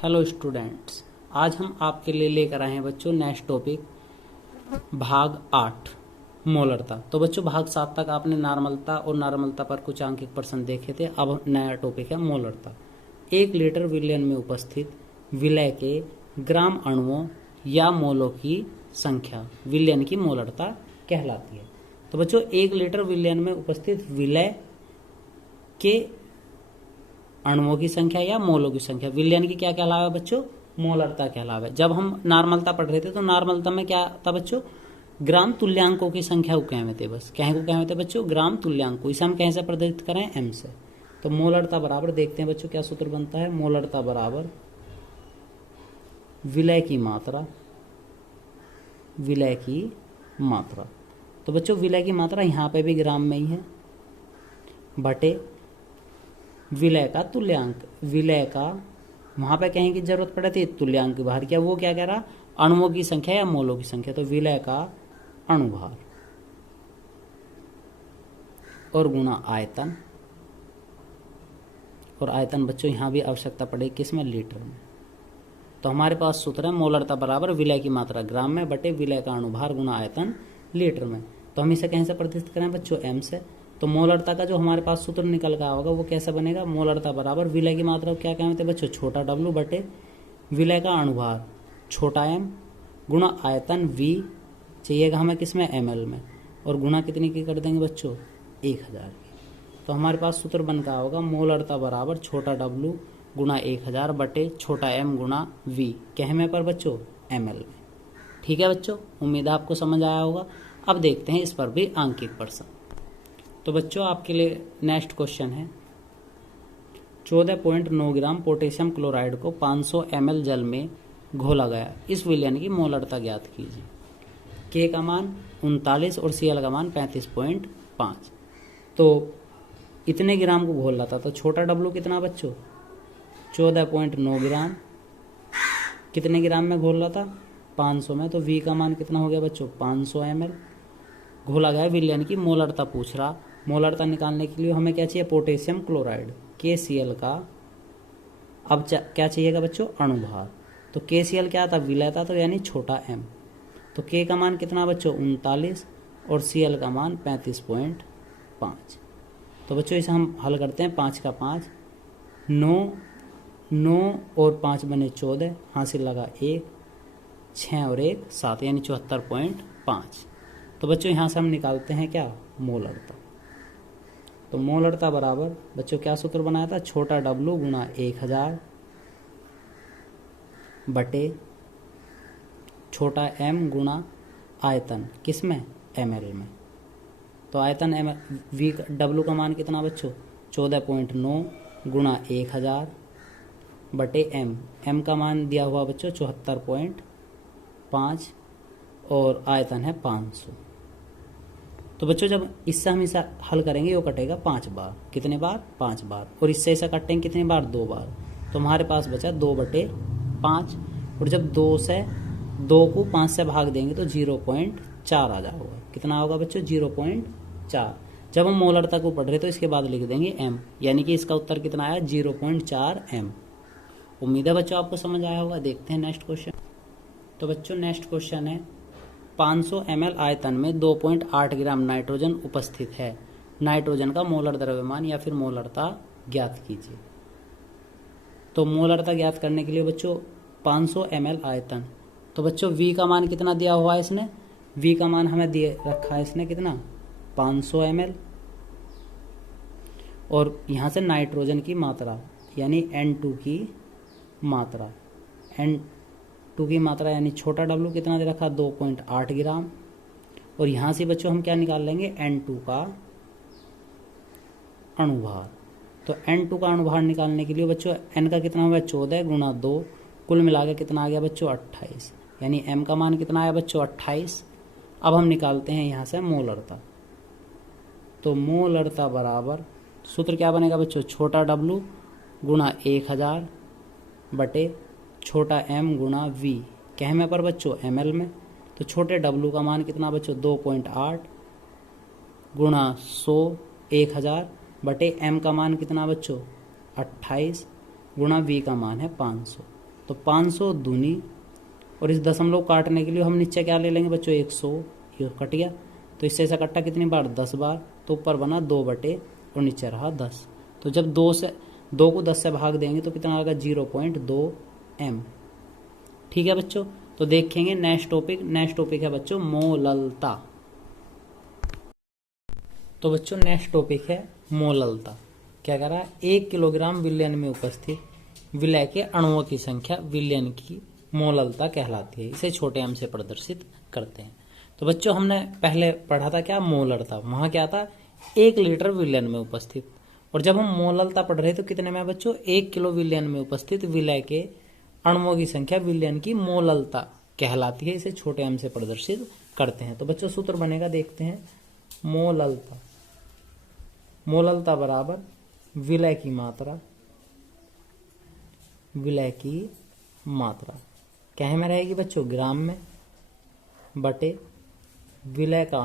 Hello students, आज हम आपके लिए लेकर आए हैं बच्चों नेक्स्ट टॉपिक भाग 8 मोलरता। तो बच्चों भाग 7 तक आपने नॉर्मलता और नॉर्मलता पर कुछ आंकिक प्रश्न देखे थे। अब नया टॉपिक है मोलरता। 1 लीटर विलयन में उपस्थित विलय के ग्राम अणुओं या मोलों की संख्या विलयन की मोलरता कहलाती है। तो बच्चों 1 लीटर विलयन में उपस्थित विलय के अणुओं की संख्या या मोलों की संख्या विलयन की क्या कहलावा है बच्चों? मोलरता कहलावा है। जब हम नॉर्मलता पढ़ रहे थे तो नॉर्मलता में क्या था बच्चों? ग्राम तुल्यांकों की संख्या को कहते थे। बस कहें को कहते बच्चों ग्राम तुल्यांकों। इसे हम कहीं से प्रदर्शित करें? एम से। तो मोलरता बराबर देखते हैं बच्चों क्या सूत्र बनता है। मोलरता बराबर विलय की मात्रा, विलय की मात्रा। तो बच्चों विलय की मात्रा यहां पे भी ग्राम में ही है, बटे विलय का तुल्यांक। विलय का वहां पे कहीं की जरूरत पड़े थी तुल्यांक की बाहर, क्या वो क्या कह रहा? अणुओं की संख्या या मोलों की संख्या। तो विलय का अणुभार और गुणा आयतन। और आयतन बच्चों यहां भी आवश्यकता पड़ेगी किसमें? लीटर में। तो हमारे पास सूत्र है मोलरता बराबर विलय की मात्रा ग्राम में बटे विलय का अणुभार गुणा आयतन लीटर में। तो हम इसे कहीं से प्रतिष्ठित करें बच्चों? एम से। तो मोलरता का जो हमारे पास सूत्र निकल गया होगा वो कैसे बनेगा? मोलरता बराबर विलय की मात्रा क्या कहते हैं बच्चों? छोटा डब्लू बटे विलय का अणुभार छोटा एम गुणा आयतन वी चाहिएगा हमें किसमें? एमएल में। और गुणा कितनी की कर देंगे बच्चों? 1000 की। तो हमारे पास सूत्र बन गया होगा मोलरता बराबर छोटा डब्लू गुणा 1000 बटे छोटा एम गुणा वी कहने पर बच्चों एमएल में। ठीक है बच्चों, उम्मीद है आपको समझ आया होगा। अब देखते हैं इस पर भी आंकिक प्रश्न। तो बच्चों आपके लिए नेक्स्ट क्वेश्चन है 14.9 ग्राम पोटेशियम क्लोराइड को 500 ml जल में घोला गया। इस विलयन की मोलरता ज्ञात कीजिए। के का मान 39 और Cl का मान 35.5। तो इतने ग्राम को घोल रहा था। तो छोटा डब्लू कितना बच्चों? 14.9 ग्राम। कितने ग्राम में घोल रहा था? 500 में। तो V का मान कितना हो गया बच्चों? 500 ml घोला गया। विलयन की मोलरता पूछ रहा। मोलरता निकालने के लिए हमें क्या चाहिए? पोटेशियम क्लोराइड KCl का। अब क्या चाहिएगा बच्चों? अणुभार। तो KCl क्या था? विलय था, तो यानी छोटा m। तो K का मान कितना बच्चों? 39 और Cl का मान 35.5। तो बच्चों इसे हम हल करते हैं। 5 का 5 9 और 5 बने 14, हासिल लगा 1, 6 और 1 7 यानी 74.5। तो बच्चों यहाँ से हम निकालते हैं क्या? मोलरता। तो मोलरता बराबर बच्चों क्या सूत्र बनाया था? छोटा डब्लू गुणा 1000 बटे छोटा एम गुणा आयतन किसमें? ml में। तो आयतन वी डब्लू का मान कितना बच्चों? 14.9 गुणा 1000 बटे एम का मान दिया हुआ बच्चों 74.5 और आयतन है 500। तो बच्चों जब इससे हम इसे हल करेंगे वो कटेगा 5 बार। कितने बार? 5 बार। और इससे इसे काटेंगे कितनी बार? 2 बार। तो हमारे पास बचा 2/5। और जब 2 को 5 से भाग देंगे तो 0.4 आ जाएगा। कितना होगा बच्चों? 0.4। जब हम मोलरता को पढ़ रहे तो इसके बाद लिख देंगे m, यानी कि इसका उत्तर कितना आया? 0.4 m। उम्मीद है बच्चों आपको समझ आया होगा। देखते हैं नेक्स्ट क्वेश्चन। तो बच्चों नेक्स्ट क्वेश्चन है 500 ml आयतन में 2.8 ग्राम नाइट्रोजन उपस्थित है। नाइट्रोजन का मोलर द्रव्यमान या फिर मोलरता ज्ञात कीजिए। तो मोलरता ज्ञात करने के लिए बच्चों 500 ml आयतन। तो बच्चों V का मान कितना दिया हुआ है इसने? V का मान हमें दिए रखा है इसने कितना? 500 ml। और यहां से नाइट्रोजन की मात्रा यानी N2 की मात्रा, N2 की मात्रा यानी छोटा डब्लू कितना दे रखा? 2.8 ग्राम। और यहां से बच्चों हम क्या निकाल लेंगे? N2 का अणुभार। तो N2 का अणुभार निकालने के लिए बच्चों N का कितना होगा? 14 गुणा 2 कुल मिला के कितना आ गया बच्चों? 28। यानी M का मान कितना आया बच्चों? 28। अब हम निकालते हैं यहां से मोलरता। तो मोलरता बराबर सूत्र क्या बनेगा बच्चों? छोटा डब्लू गुणा 1000 बटे छोटा m गुणा v कहने पर बच्चों ml में। तो छोटे w का मान कितना बच्चों? 2.8 गुणा 100 1000 बटे m का मान कितना बच्चों? 28 गुणा v का मान है 500। तो 500 दूनी, और इस दशमलव काटने के लिए हम नीचे क्या ले लेंगे बच्चों 100, ये कट गया। तो इससे ऐसा कट्टा कितनी बार 10 बार, तो ऊपर बना 2 बटे और नीचे रहा 10। तो जब 2 को 10 से भाग देंगे तो कितना आएगा 0.2 m। ठीक है बच्चों, तो देखेंगे नेक्स्ट टॉपिक है बच्चों मोललता। तो बच्चों नेक्स्ट टॉपिक है मोललता। क्या कह रहा है, 1 किलोग्राम विलयन में उपस्थित विलय के अणुओं की संख्या विलयन की मोललता कहलाती है। इसे छोटे m से प्रदर्शित करते हैं। तो बच्चों हमने पहले पढ़ा था क्या, मोलर था, वहां क्या था 1 लीटर विलयन में उपस्थित। और जब हम मोललता पढ़ रहे तो कितने में बच्चों 1 किलो विलयन में उपस्थित विलय के अणुओं की संख्या विलयन की मोललता कहलाती है। इसे छोटे m से प्रदर्शित करते हैं। तो बच्चों सूत्र बनेगा, देखते हैं। मोललता बराबर विलय की मात्रा क्या में रहेगी बच्चों, ग्राम में, बटे विलय का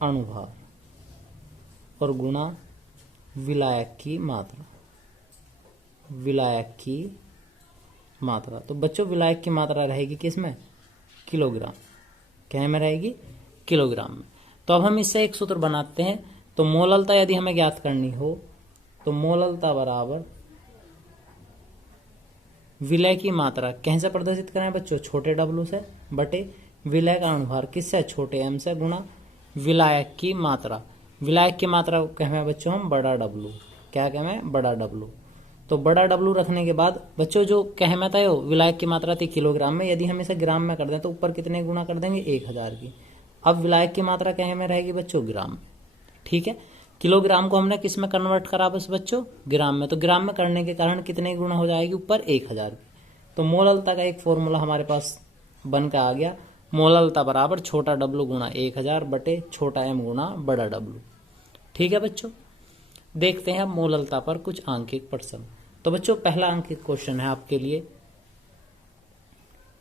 अणुभार और गुणा विलायक की मात्रा। तो बच्चों विलायक की मात्रा रहेगी किसमें, किलोग्राम। क्या में रहेगी, किलोग्राम में। तो अब हम इससे एक सूत्र बनाते हैं। तो मोललता यदि हमें ज्ञात करनी हो तो मोललता बराबर विलय की मात्रा कैसे प्रदर्शित करें बच्चों, छोटे w से, बटे विलय का अणुभार किससे, छोटे m से, गुणा विलायक की मात्रा। विलायक की मात्रा को कहें बच्चों हम बड़ा W। क्या कहें, बड़ा W। तो बड़ा W रखने के बाद बच्चों जो कहमत है विलायक की मात्रा थी किलोग्राम में, यदि हम इसे ग्राम में कर दें तो ऊपर कितने गुणा कर देंगे 1000 की। अब विलायक की मात्रा कहे में रहेगी बच्चों ग्राम में। ठीक है, किलोग्राम को हमने किस में कन्वर्ट करा बस बच्चों, ग्राम में। तो ग्राम में करने के कारण कितने गुणा हो जाएगी ऊपर 1000 की। तो मोललता का एक फॉर्मूला हमारे पास बन के आ गया, मोललता बराबर छोटा W गुणा 1000 बटे छोटा m गुणा बड़ा W। ठीक है बच्चों, देखते हैं अब मोललता पर कुछ आंकिक प्रश्न। तो बच्चों पहला अंकित क्वेश्चन है आपके लिए,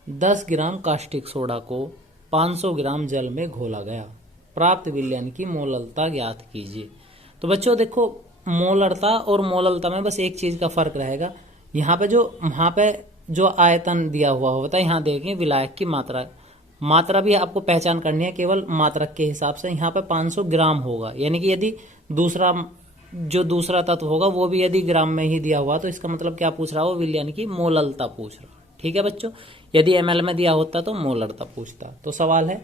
10 ग्राम कास्टिक सोडा को 500 ग्राम जल में घोला गया, प्राप्त विलयन की मोललता ज्ञात कीजिए। तो बच्चों देखो मोलरता और मोललता में बस एक चीज का फर्क रहेगा, यहाँ पे वहां पे जो आयतन दिया हुआ होता है, यहाँ देखें विलायक की मात्रा भी आपको पहचान करनी है केवल मात्रक के हिसाब से। यहाँ पे 500 ग्राम होगा, यानी कि यदि दूसरा तत्व होगा वो भी यदि ग्राम में ही दिया हुआ तो इसका मतलब क्या पूछ रहा हो, विलयन की मोललता पूछ रहा। ठीक है बच्चों, यदि ml में दिया होता तो मोलरता पूछता। तो सवाल है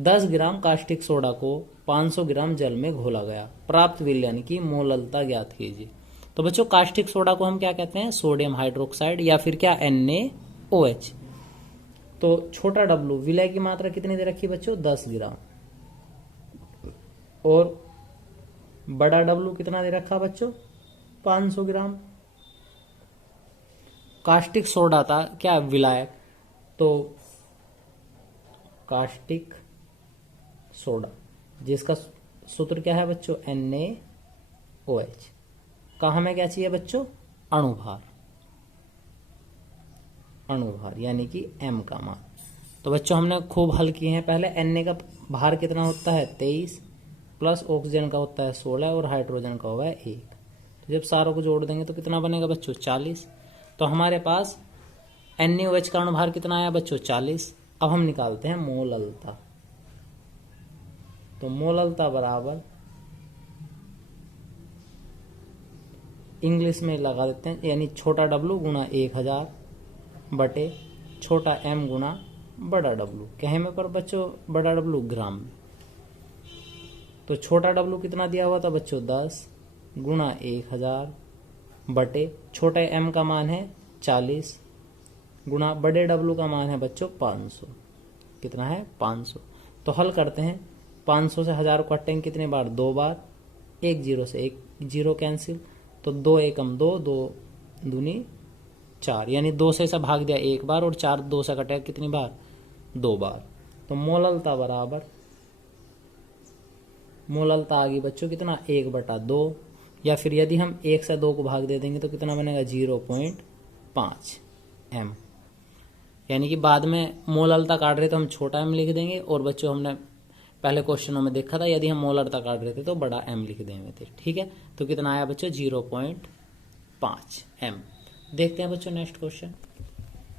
10 ग्राम कास्टिक सोडा को 500 ग्राम जल में घोला गया, प्राप्त विलयन की मोललता ज्ञात कीजिए। तो बच्चों कास्टिक सोडा को हम क्या कहते हैं, सोडियम हाइड्रोक्साइड या फिर क्या NaOH। तो छोटा W विलय की मात्रा कितनी दे रखी बच्चों 10 ग्राम, और बड़ा W कितना दे रखा बच्चों 500 ग्राम। कास्टिक सोडा था क्या विलायक, तो कास्टिक सोडा जिसका सूत्र क्या है बच्चों NaOH का हमें क्या चाहिए बच्चों, अणुभार यानी कि m का मान। तो बच्चों हमने खूब हल किए हैं पहले। Na का भार कितना होता है 23, प्लस ऑक्सीजन का होता है 16 और हाइड्रोजन का हुआ है 1। तो जब सारों को जोड़ देंगे तो कितना बनेगा बच्चों 40। तो हमारे पास NaOH का अणुभार कितना आया बच्चों 40। अब हम निकालते हैं मोललता। तो मोललता बराबर इंग्लिश में लगा देते हैं, यानी छोटा W गुणा 1000 बटे छोटा m गुणा बड़ा W। कहे में पर बच्चों बड़ा W ग्राम में। तो छोटा W कितना दिया हुआ था बच्चों 10 गुणा 1000 बटे छोटे m का मान है 40 गुणा बड़े W का मान है बच्चों 500। कितना है 500। तो हल करते हैं, 500 से 1000 को काटेंगे कितने बार, 2 बार, 1 0 से 1 0 कैंसिल, तो 2 एकम 2, 2 दूनी 4, यानी 2 से इसे भाग दिया 1 बार और 4 2 से कटेगा कितनी बार 2 बार। तो मोललता बराबर मोललता आ गई बच्चों कितना 1/2, या फिर यदि हम 1 से 2 को भाग दे देंगे तो कितना बनेगा 0.5 m। यानी कि बाद में मोललता काट रहे तो हम छोटा m लिख देंगे, और बच्चों हमने पहले क्वेश्चनों में देखा था, यदि हम मोलरता काट रहे थे तो बड़ा एम लिख देंगे थे। ठीक है, तो कितना आया बच्चों 0.5 एम। देखते हैं बच्चों नेक्स्ट क्वेश्चन।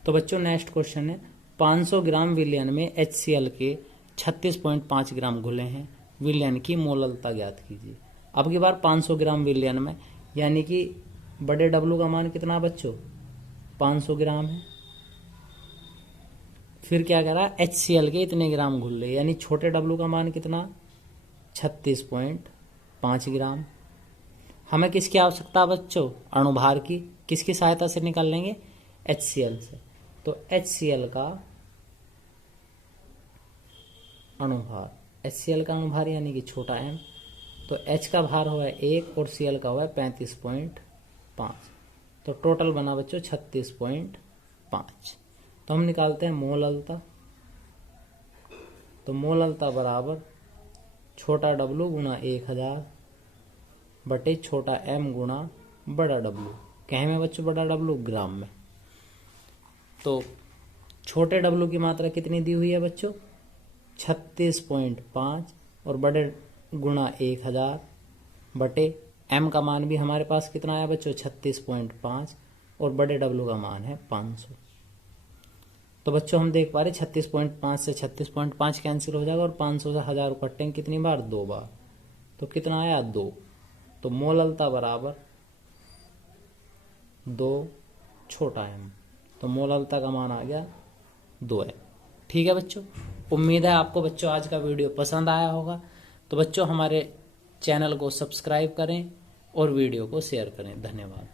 तो बच्चों नेक्स्ट क्वेश्चन है 500 ग्राम विलयन में HCl के 36.5 ग्राम घुले हैं, विलयन की मोलरता ज्ञात कीजिए। अब की बार 500 ग्राम विलयन में, यानी कि बड़े डब्लू का मान कितना बच्चों 500 ग्राम है। फिर क्या करा HCl के इतने ग्राम घुल रहे, यानी छोटे डब्लू का मान कितना 36.5 ग्राम। हमें किसकी आवश्यकता बच्चों अणुभार की, किसकी सहायता से निकाल लेंगे HCl से। तो HCl का अणुभार, HCl का अणुभार यानी कि छोटा m, तो H का भार हुआ 1 और Cl का हुआ 35.5, तो टोटल बना बच्चों 36.5। तो हम निकालते हैं मोललता। तो मोललता बराबर छोटा W गुना 1000 बटे छोटा m गुना बड़ा W। कहे में बच्चों बड़ा W ग्राम में। तो छोटे W की मात्रा कितनी दी हुई है बच्चों 36.5 और बड़े गुना 1000 बटे m का मान भी हमारे पास कितना आया बच्चों 36.5 और बड़े W का मान है 500। तो बच्चों हम देख पा रहे 36.5 से 36.5 कैंसिल हो जाएगा और 500 से 1000 कटेंगे कितनी बार 2 बार, तो कितना आया 2। तो मोललता बराबर 2 छोटा m, तो मोललता का मान आ गया 2 है। ठीक है बच्चों, उम्मीद है आपको बच्चों आज का वीडियो पसंद आया होगा। तो बच्चों हमारे चैनल को सब्सक्राइब करें और वीडियो को शेयर करें। धन्यवाद।